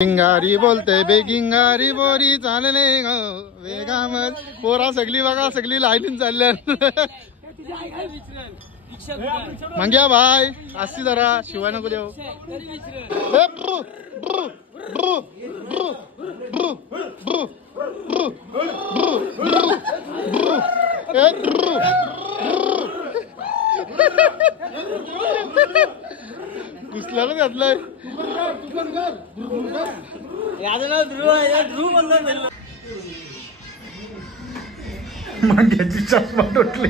गिंगारी बोलते बेगिंगारी बोरी चालले ग वेगामत पोरा सगळी बघा सगळी लाईनीन चालल्या मंग्या भाई असती जरा शिवाय नको देऊ घुसल्याला घातलंय मंग्याची चष्मा तुटली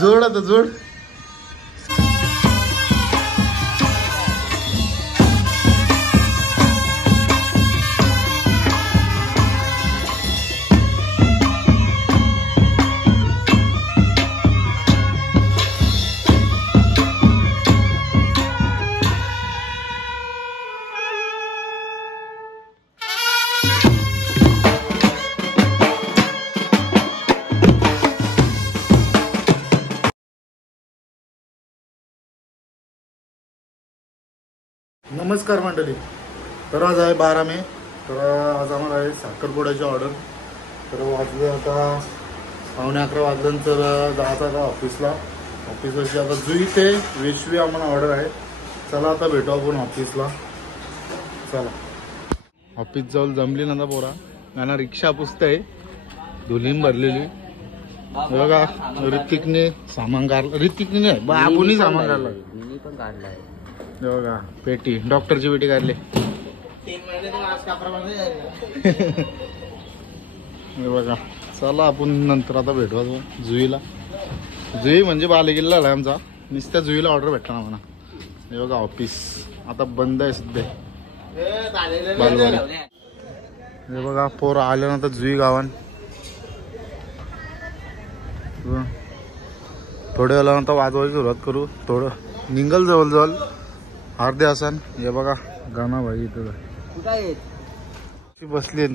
जोड आता जोड नमस्कार मंडळी. तर आज आहे 12 मे. तर आज आम्हाला आहे साखरपुड्याची ऑर्डर. तर वाजले आता 11:15 वाजल्यानंतर जायचं आता ऑफिसला. ऑफिसची आता जुई ते वेशवी आम्हाला ऑर्डर आहे. चला आता भेटू आपण ऑफिसला. चला ऑफिस जाऊन जमली ना पोरा गाणं रिक्षा पुसतंय धुलीम भरलेली बघा. ऋतिकने सामान काढलं. ऋतिकने नाही बाबूनी सामान काढलं. मी पण काढलाय बघा. पेटी डॉक्टरची पेटी काढली बघा. चला आपण नंतर आता भेटू जुईला. जुई म्हणजे बालेकिल्ला आलाय आमचा. नुसत्या जुईला ऑर्डर भेटला ना म्हणा. हे बघा ऑफिस आता बंद आहे सध्या. हे बघा पोर आल्यानंतर जुई गावान थोड्या वेळानंतर वाजवायची सुरुवात करू. थोडं निंगल जवळ जवळ अर्धे असन. हे बघा गाणा भाई इथं बसले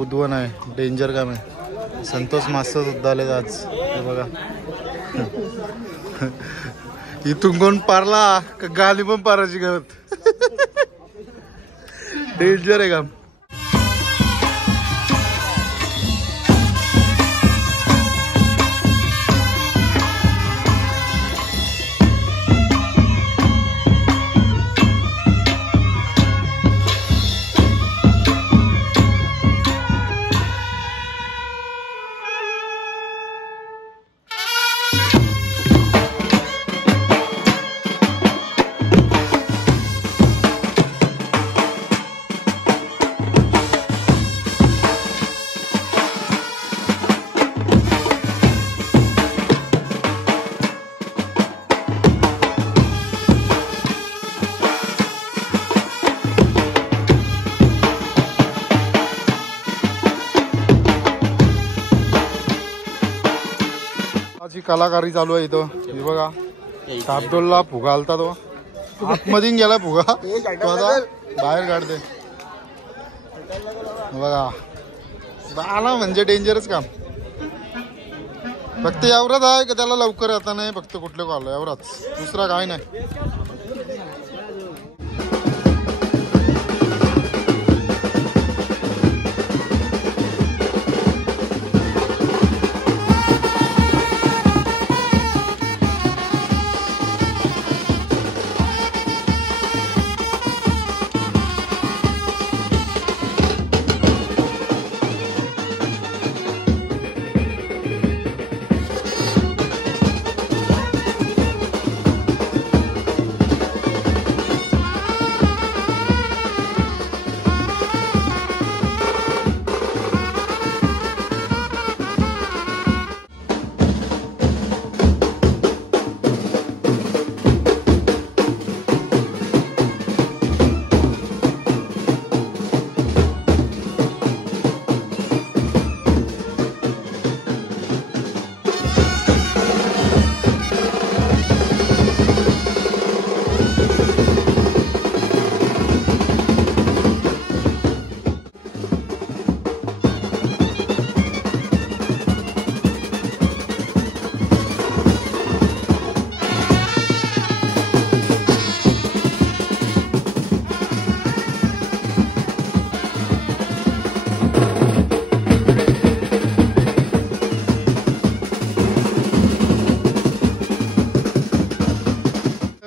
उद्वन आहे. डेंजर काम आहे. संतोष मास्तर सुद्धा आले आज. हे बघा इथून कोण पारला का गाली पण पारायची गवत. डेंजर आहे काम. कलाकारी चालू आहे इथं. हे बघा शार्दूलला फुगा आलता. तो आतमध्ये गेला फुगा. तो आता बाहेर काढते बघा. आला म्हणजे डेंजरच काम. फक्त एवढंच आहे का त्याला लवकर येता नाही. फक्त कुठले कॉल एवढाच. दुसरा काय नाही.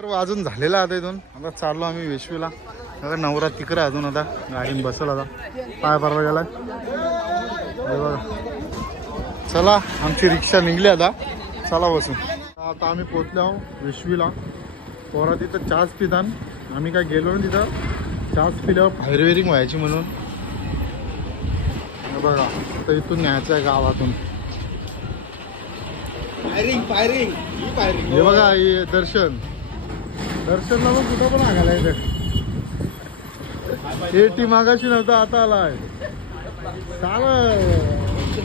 वाजून झालेला आता इथून. आता चाललो आम्ही वेशवीला. आता नवरा तिकडे अजून आता गाडीने बसल. आता पाय परवा गेलाय बघा. चला आमची रिक्षा निघली आता. चला बसून. आता आम्ही पोहोचलो आहोत वेशवीला. पोरा तिथं चहाच पितान. आम्ही काय गेलो ना तिथं चहाच पिल्यावर फायरवेरिंग व्हायची म्हणून. बघा तर इथून न्यायचं आहे गावातून. हे बघा हे दर्शनला मग कुठं पण आगायला इथे. हे टी मागाशी नव्हतं आता आलाय. चाल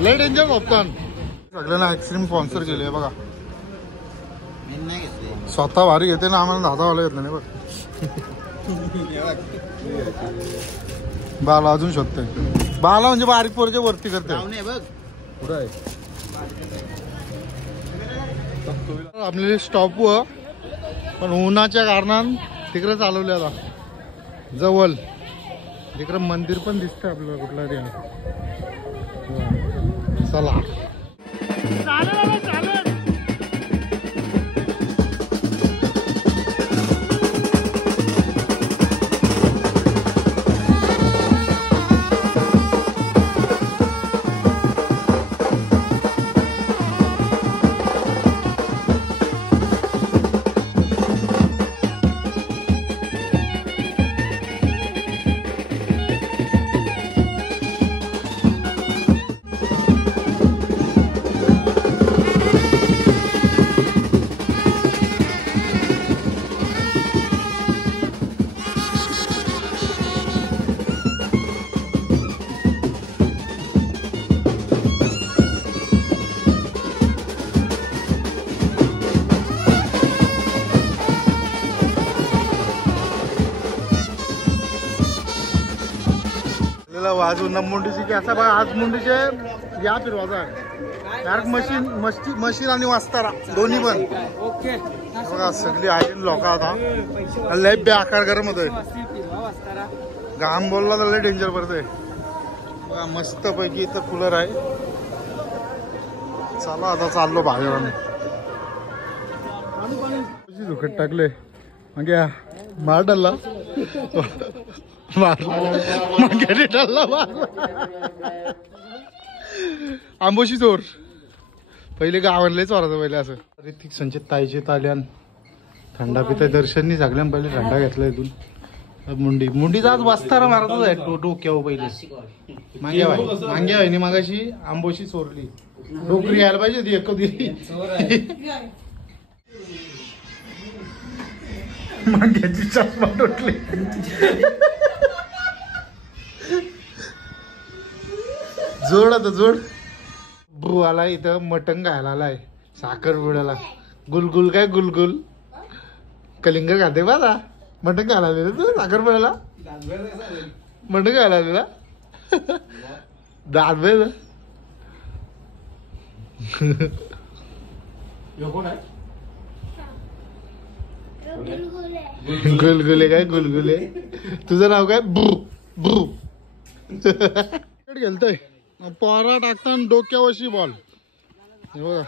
लय डेंजर होतान. सगळ्यांना आईस्क्रीम स्पॉन्सर केले बघा. स्वतः भारी घेते ना आम्हाला दादावाला घेतलं नाही बघ. बाला अजून शोधते. बाला म्हणजे बारीक पोरच्या वरती करते कुठं आहे. आपले स्टॉप व पण उन्हाच्या कारणान तिकडे चालवले आता जवळ. तिकडे मंदिर पण दिसतंय आपल्याला कुठला तरी. चला वाजून मुंडीची की असा बघा. आज मुंडीचे या फिरवाजा डायरेक्ट मशीन आणि वास्तारा दोन्ही पण बघा. सगळी आहे लोक आता लय बेकार गरम होतोय. घाम बोलला तर लय डेंजर पडतंय बघा. मस्त पैकी इथं कूलर आहे. चला आता चाललो बाहेर आम्ही. झुकट टाकले मग मार डालला. आंबोशी चोर पहिले गावांना चोरायचं पहिले असं. ऋतिक संचित ताईचे ताल्यान थंडा पिता. दर्शननी सगळ्यां पहिले थंडा घेतला इथून. मुंडीचा आज वाजताना मारतच आहे डोक्यावर पहिले. मांग्या व्हायनी मागाशी आंबोशी चोरली. डोकरी यायला पाहिजे ती एक दिली. मांग्याची चष्मा तुटली. जोड आता जोड. ब्रू आला इथं मटण खायला आलाय साखरपुड्याला. गुलगुल काय गुलगुल कलिंगर खाते बा. मटण खायला आलेलं तू साखरपुड्याला. मटण खायला आलेला दात भेद. गुलगुले काय गुलगुले. तुझं नाव काय. ब्रू ब्रू गेलतय. पोरा टाकताना डोक्यावशी बॉल बघा.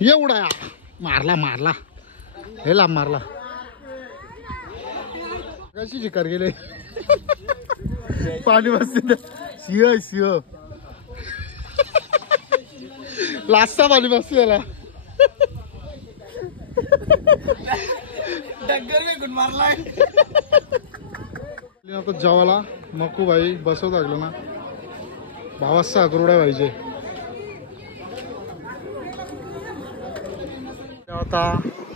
एवढा मारला हे लांब मारला. कशी शिकार गेले. पाणी बसते सिंह लास्टा पाणी बसते त्याला. आता जेवायला मकू भाई बसवत लागलं ना. 52 करोड पाहिजे. आता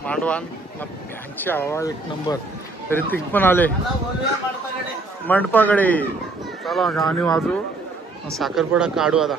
मांडवान भ्यांची आवाज एक नंबर. ऋतिक पण आले मंडपाकडे. चला गाणी वाजू साखरपुडा काढू आता.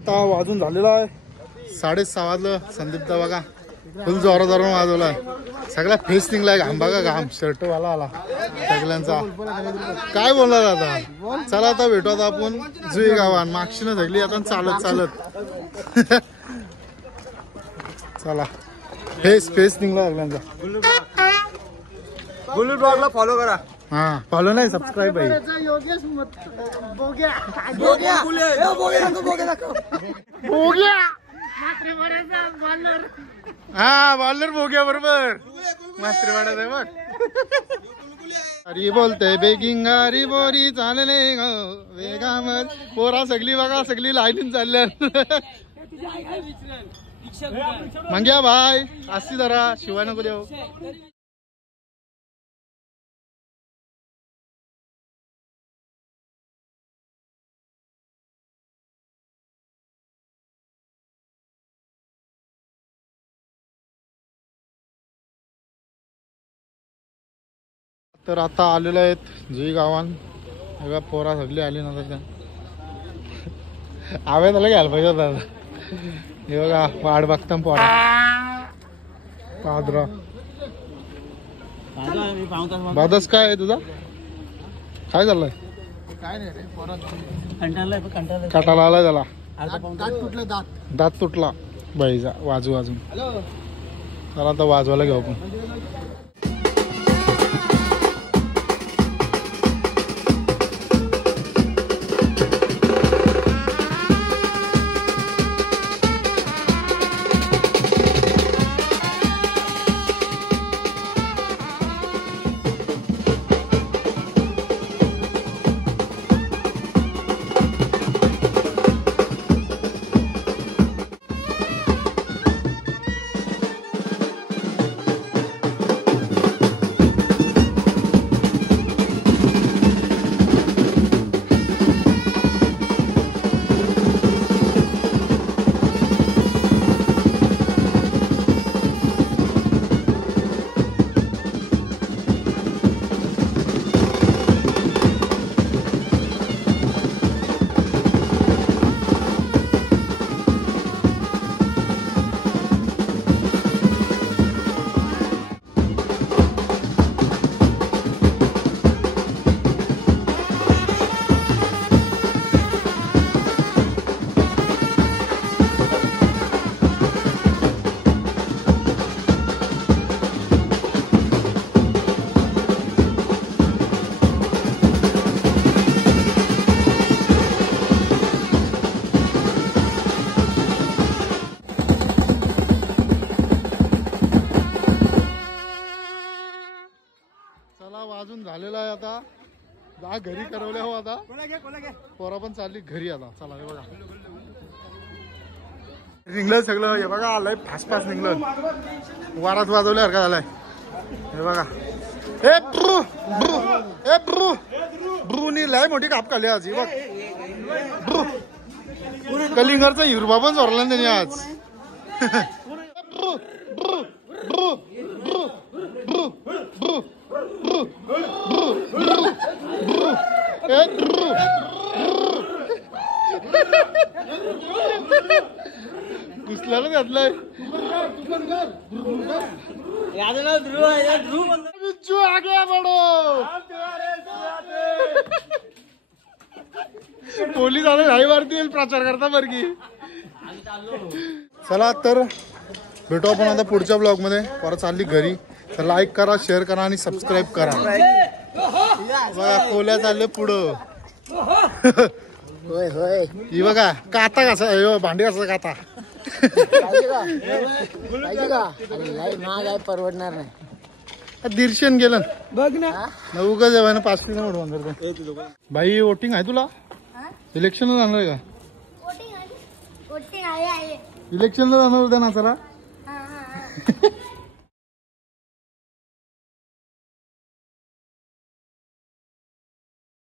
आता वाजून झालेला आहे 6:30 वाजलं. संदीपदा बघा फुल जोरात वाजवलाय. सगळा फेस निघलाय. घाम बघा घाम शर्ट वाला आला सगळ्यांचा. काय बोलणार आता. चला आता भेटू आता आपण जुई गावान. मागशीनं सगळी आता चालत चालत चला. फेस निघला सगळ्यांचा. गुल्लू ब्लॉगला फॉलो करा. हा फॉलो नाही सबस्क्राईब आहे. हा बॉलर बोग्या बरोबर मात्रेवाड्यात आहे बघ. अरे बोलते बेगिंग अरे बोरी चालले वेगामल. पोरा सगळी बघा सगळी लाईनीन चालल्या. मंग्या भाई असती जरा शिवाय नको देऊ. तर आता आलेलो आहेत जुई गावान. बघा पोरा सगळी आली ना त्या आव्या त्याला घ्यायला पाहिजे होता. हे बघा वाट बघता पोरा पादरा. बादस काय आहे तुझा. काय चाललंय. काटाला आलाय त्याला. दात तुटला बाईचा वाजू वाजून. चला आता वाजवायला घेऊ आपण. वाजून झालेला आहे आता. जा घरी करवल्या हो आता. पोरा पण चालली घरी आता. चला हे बघा निघलं सगळं. हे बघा आलंय फास फास निघलं. वारात वाजवल्यासारखं झालाय. हे बघा ए ब्रू ब्रू ए ब्रू ब्रूनी लय मोठी काप काढली आज. बघ ब्रू कलिंगरचा हिरवा पण चोरला त्यांनी आज. ब्रू ब्रू ब्रू ब्रू ब्रू ब्रू घुसल्याला घातलाय. पोलीस आले नाही मारतील प्रचार करता बरकी. चला तर भेटू आपण आता पुढच्या ब्लॉग मध्ये. परत चालली घरी. तर लाईक करा शेअर करा आणि सबस्क्राईब करा. बघा कोल्या चालले पुढं. होय होय ही बघा काता कसा भांडी कसा काता. महाग परवडणार नाही. दीडशेन गेलं बघ ना. उगा जेव्हा 500 म्हणून. भाई वोटिंग आहे तुला. इलेक्शनला जाणार आहे का. इलेक्शनला जाणार होत्या ना चला.